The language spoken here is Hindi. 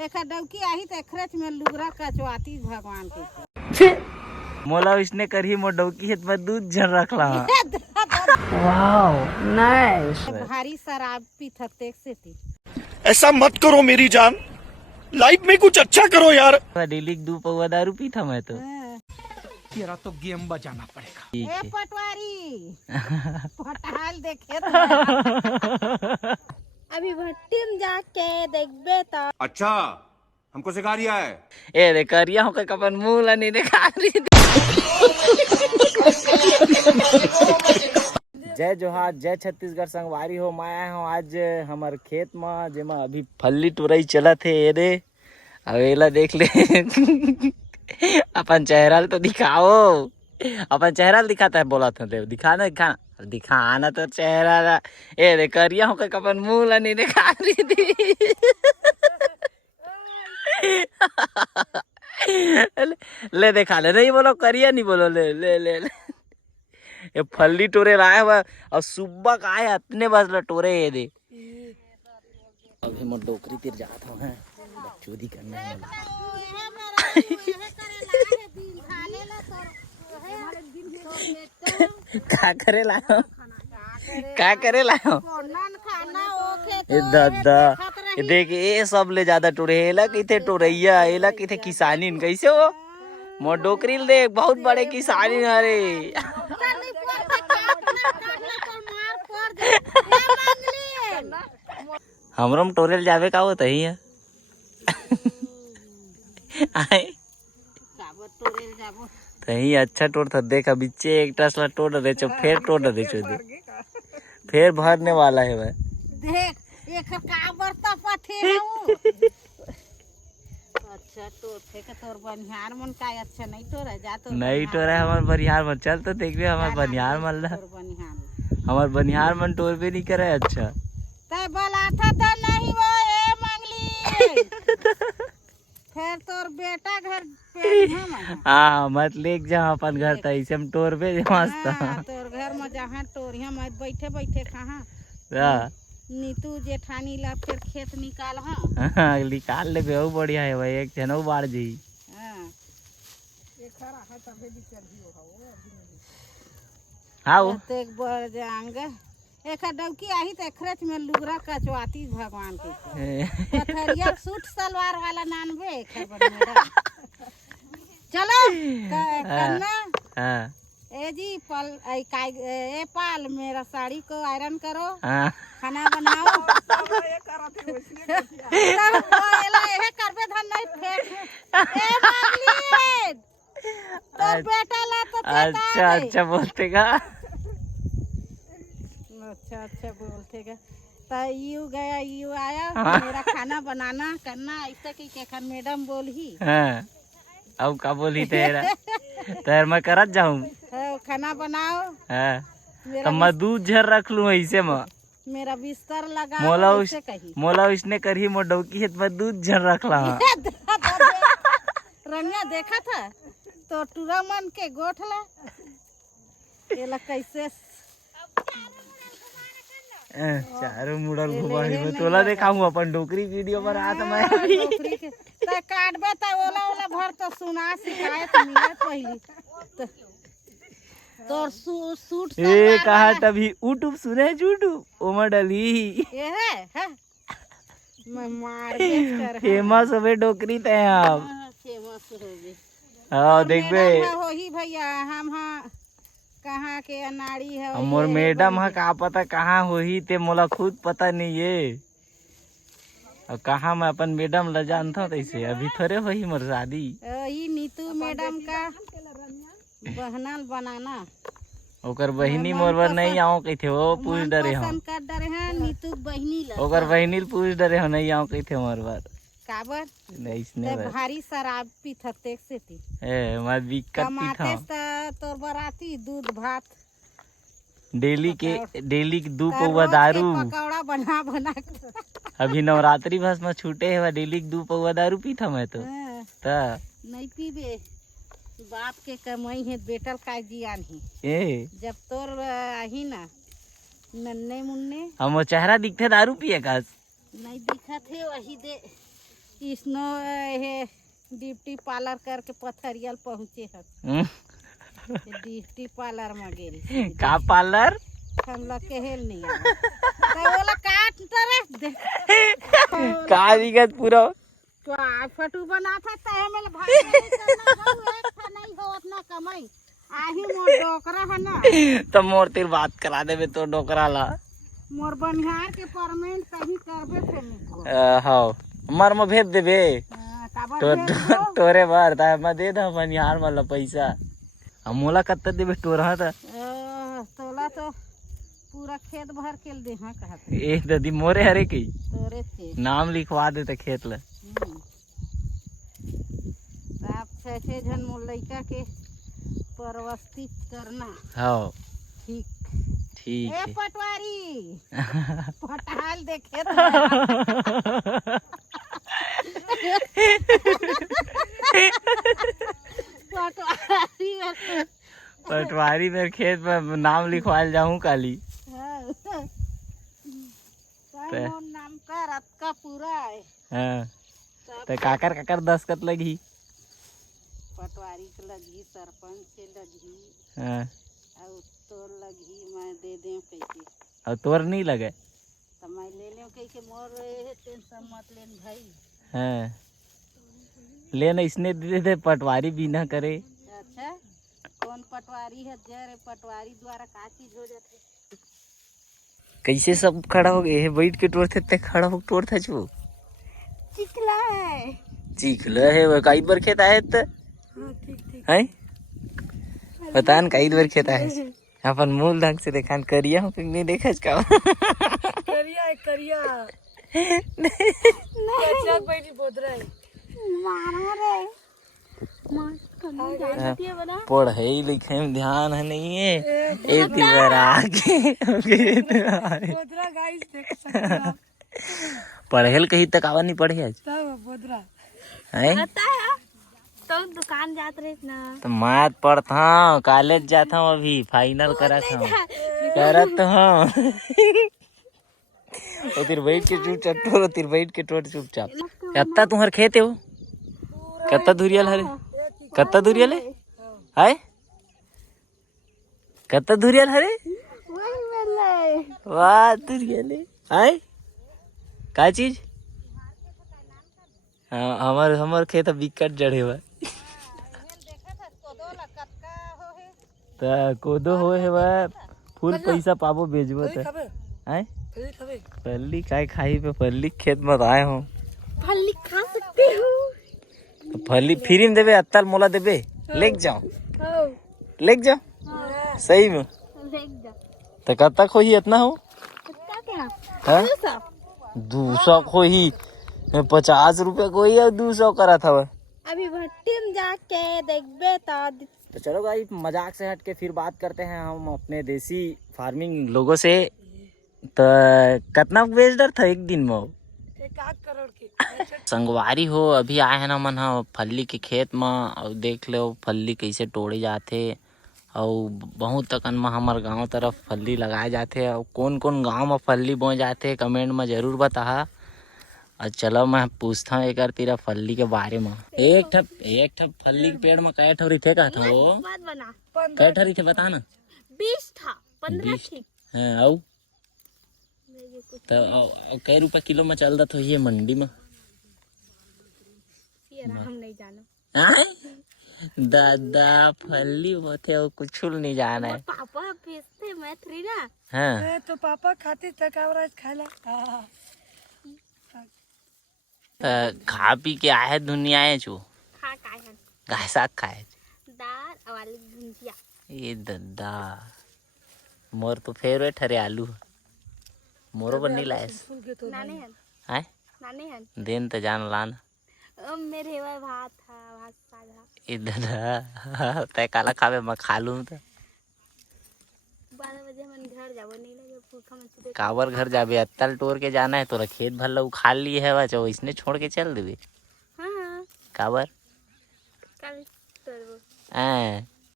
एखा डौकी आही त एखरेच में लुगरा कचवाती भगवान के मोला इसने करही मो डौकी हेत में दूध झन रखला वाओ नाइस भारी शराब पीत हते सेती ऐसा मत करो मेरी जान, लाइफ में कुछ अच्छा करो यार। डेली 2 पौवा दारू पीता मैं तो तेरा तो गेम बजाना पड़ेगा। ए पटवारी पटाल देखे अभी भट्टी में जाके देखबे त अच्छा हमको सिखा रिया है। ए रे करिया हो के अपन मुंह ला नहीं दिखा रही। जय जोहार, जय छत्तीसगढ़ संगवारी हो। मैं आया हूँ आज हमार खेत में जेमा अभी फल्ली टुरई चला थे। ये रे अवेला देख ले अपन चेहरा तो दिखाओ, अपन चेहरा दिखाता है। बोला था देव दिखाना दिखाना दिखाना तो चेहरा। ए रे करिया हो के अपन मुंह ला नहीं दिखा रही थी। ले देखा ले, नहीं बोलो करिया नहीं बोलो, ले ले ले, ले। ये फल्ली टोरे लाया हुआ और सुबह का आया इतने बजला टोरे ये दे। अभी मैं डोकरी तिर जाता हूँ बकचोदी करने में। क्या करे लायो, क्या करे लायो दादा। देख ये सब ले ज्यादा टोरे एला किथे टोरैया, एला किथे किसानी कैसे हो मो डोकरी देख बहुत बड़े किसानी अरे। हमरो में टोरेल जावे का होता ही है। आए तही अच्छा टोर था देखा बिच्चे एक टसला टोड़ दे चो फिर टोड़ दे चो दे फिर भरने वाला है भाई। देख एक का बरता पथे अच्छा तो थे के तोर बनिहार मन का अच्छा नहीं टोरा जा तो नहीं टोरा हमार बनिहार मन चल तो देखबे हमार बनिहार मन ला हमार बनिहार मन टोर भी नहीं करे अच्छा तय बोलाथा तो नहीं वो ए मंगली फिर तोर बेटा घर पे हम हां मत लेक जा अपन घर त इसे हम टोर पे मस्त तोर घर में जहां टोरिया में बैठे बैठे कहां नीतू जेठानी ला फिर खेत निकाल हां निकाल ले बहुत बढ़िया है भाई। एक जनो बाढ़ जी हां एक खरा है तबे निकल ही हो हां एक बार जाएंगे एक डौकी आही त एखरेच में लुगरा कचवाती भगवान के पथरिया सूट सलवार वाला नानबे खबर चलो करना। हां ए जी पल ए पाल मेरा साड़ी को आयरन करो, खाना बनाओ। करबे धन नहीं फेंक ए मांगली तो बेटा ला तो अच्छा अच्छा बोलते का अच्छा बोलते का तो यू गया यू आया मेरा खाना बनाना करना ऐसा की केखन मैडम बोली। हां अब का बोली तेरा तेर मैं करत जाऊं खाना बनाओ। हां तो मैं दूध झर रख लूं ऐसे में मेरा बिस्तर लगा मोला उसने करही मो डौकी हेत में दूध झर रखला। रंगा देखा था तो टूरा मन के गोठला एला कैसे चारों मुड़ल घुमाई में तोला देखाऊं अपन डोकरी वीडियो बना त मैं डोकरी के त काटबे त ओला ओला भर तो सुना शिकायत मिले पहली तोर सूट ए कहा तभी यूट्यूब सुने यूट्यूब ओमा डली ए है मैं मार के फेमस होवे डोकरी ते अब फेमस होवे। हां देखबे होही भैया हम हां कहाँ के अनाड़ी है मोर मैडम हा का पता कहाँ होही ते मोला खुद पता नहीं है। और कहाँ मैं अपन मैडम ला जानता हूँ तैसे अभी थोड़े होही मोर शादी। ये नीतू मैडम का बहनल बनाना ओकर बहिनी मोर बर नहीं आओ कइथे वो पूछ डरे हो कर डरे हैं नीतू बहिनी ला ओकर बहिनी पूछ डरे हो नहीं आओ कइथे मोर बर काबर नहीं इसने भारी शराब पीत हते सेती ए मैं दिक्कत पीता तोर बराती दूध भात डेली 2 पौवा दारू पकौड़ा बना बना अभी नवरात्रि भस में छूटे है डेली 2 पौवा दारू पीता मैं तो नहीं पीबे बाप के कमाई है बेटल का जियान ही ए जब तोर आही ना नन्ने मुन्ने हम चेहरा दिखते दारू पिए का नहीं दिखत है वही दे इसनो हे डिप्टी पार्लर करके पथरियल पहुँचे हम्म, डिप्टी पार्लर में गेली का पार्लर हम लोग के हेल नहीं आवे तो बोला काट तरह का दिक्कत पूरा तो फटू बना था तय में भाई नहीं करना जाऊ एक था नहीं हो उतना कमाई आही मोर डोकरा है ना तो मोर तेर बात करा देबे तो डोकरा ला मोर बनिहार के परमेंट तभी करबे थे निको हाँ मर में भेज देबे तोरे बार ता मैं दे दा बनिहार वाला पैसा अब मोला कत्ता देबे तोरा था तोला तो पूरा खेत भर के दे हाँ कहते ए ददी मोरे हरे की तोरे थे नाम लिखवा दे तो खेत ला आप छह जन मोर लइका के परवस्थित करना हाँ ठीक ठीक ए है पटवारी पटाल देखे पटवारी पटवारी मेरे खेत में नाम लिखवाल जाऊं काली नाम का रात का पूरा है हाँ तो काकर काकर दस्खत लगी पटवारी के लगी सरपंच के लगी हाँ और तोर लगी मैं दे दे कैसे और तोर नहीं लगे तो मैं ले ले कैसे मोर टेंशन मत लेन भाई हाँ लेना इसने दे दे पटवारी बिना करे अच्छा कौन पटवारी है जरे पटवारी द्वारा का चीज हो जाते कैसे सब खड़ा हो गए बैठ के टोर थे खड़ा हो टोर था छो चिकला है चिखला है वो कई बार खेत आए तो है पता न कई बार खेत आए अपन मूल ढंग से देखा करिया हो कि नहीं देखा का करिया है करिया कच्चा बैठी बोतरा है मारा रे मार कभी जानती है बना पढ़ाई लिखे में ध्यान है नहीं है ए तीवर आके बोतरा गाइस देख सकते हो पढ़ेल कहीं तक आवा नहीं पढ़े आज तब बोतरा है पता है तो दुकान जात रहे ना तो मैथ पढ़ता हूँ कॉलेज जाता हूँ अभी फाइनल करत हूँ और फिर बैठ के चुपचाप टोर फिर बैठ के टोर चुपचाप कत्ता तुम्हार खेत है वो कत्ता धुरियल हरे कत्ता धुरियल है कत्ता धुरियल हरे वाह धुरियल है का चीज हाँ हमार खेत बिकट जड़े हुआ कोदो हो है वह फुल पैसा पाबो बेचबो तो हैं फल्ली काय खाई पे फल्ली खेत में आए हो फली खा सकते हो तो फल्ली फ्री में देबे अत्तल मोला देबे लेक जाओ सही में तो कब तक हो ही इतना हो हाँ 200 को ही 50 रुपए को ही 200 करा था वह अभी भट्टी में जाके देखबे तो चलो भाई मजाक से हट के फिर बात करते हैं हम अपने देसी फार्मिंग लोगों से तो कितना बेच डर था एक दिन में 1 करोड़ के संगवारी हो अभी आए हैं ना मन हा फल्ली के खेत में और देख लो फल्ली कैसे तोड़े जाते और बहुत तकन में हमारे गांव तरफ फल्ली लगाए जाते और कौन कौन गांव में फल्ली बोए जाते कमेंट में जरूर बता। और चलो मैं पूछता हूँ एक तेरा फल्ली के बारे में एक ठप फल्ली के पेड़ में कै ठो थे का था वो कै ठो थे बता ना 20 था 15 थी हाँ औ तो कै रुपए किलो में चल रहा था ये मंडी में हम नहीं जाना दादा फल्ली होते और कुछ नहीं जाना है पापा बेचते मैं थ्री ना हाँ तो पापा खाते तक आवराज खाला खा पी के आए दुनिया है छो खा काय हन गाय साग खाए दाल और आलू भुजिया ये दादा मोर तो फेवरेट हरे आलू मोरो बन्नी लायस नाने हन है नाने हन दिन तो जान लाना मेरे वह भात था भात सागा ये दादा तय काला खावे मैं खा लूँ तो 12 बजे मन घर जाबो नहीं लगे भूखा मत काबर घर जाबे अत्तल टोर के जाना है तोरा खेत भर ला उखाड़ लिए है बचो इसने छोड़ के चल देबे हां काबर कल तोरबो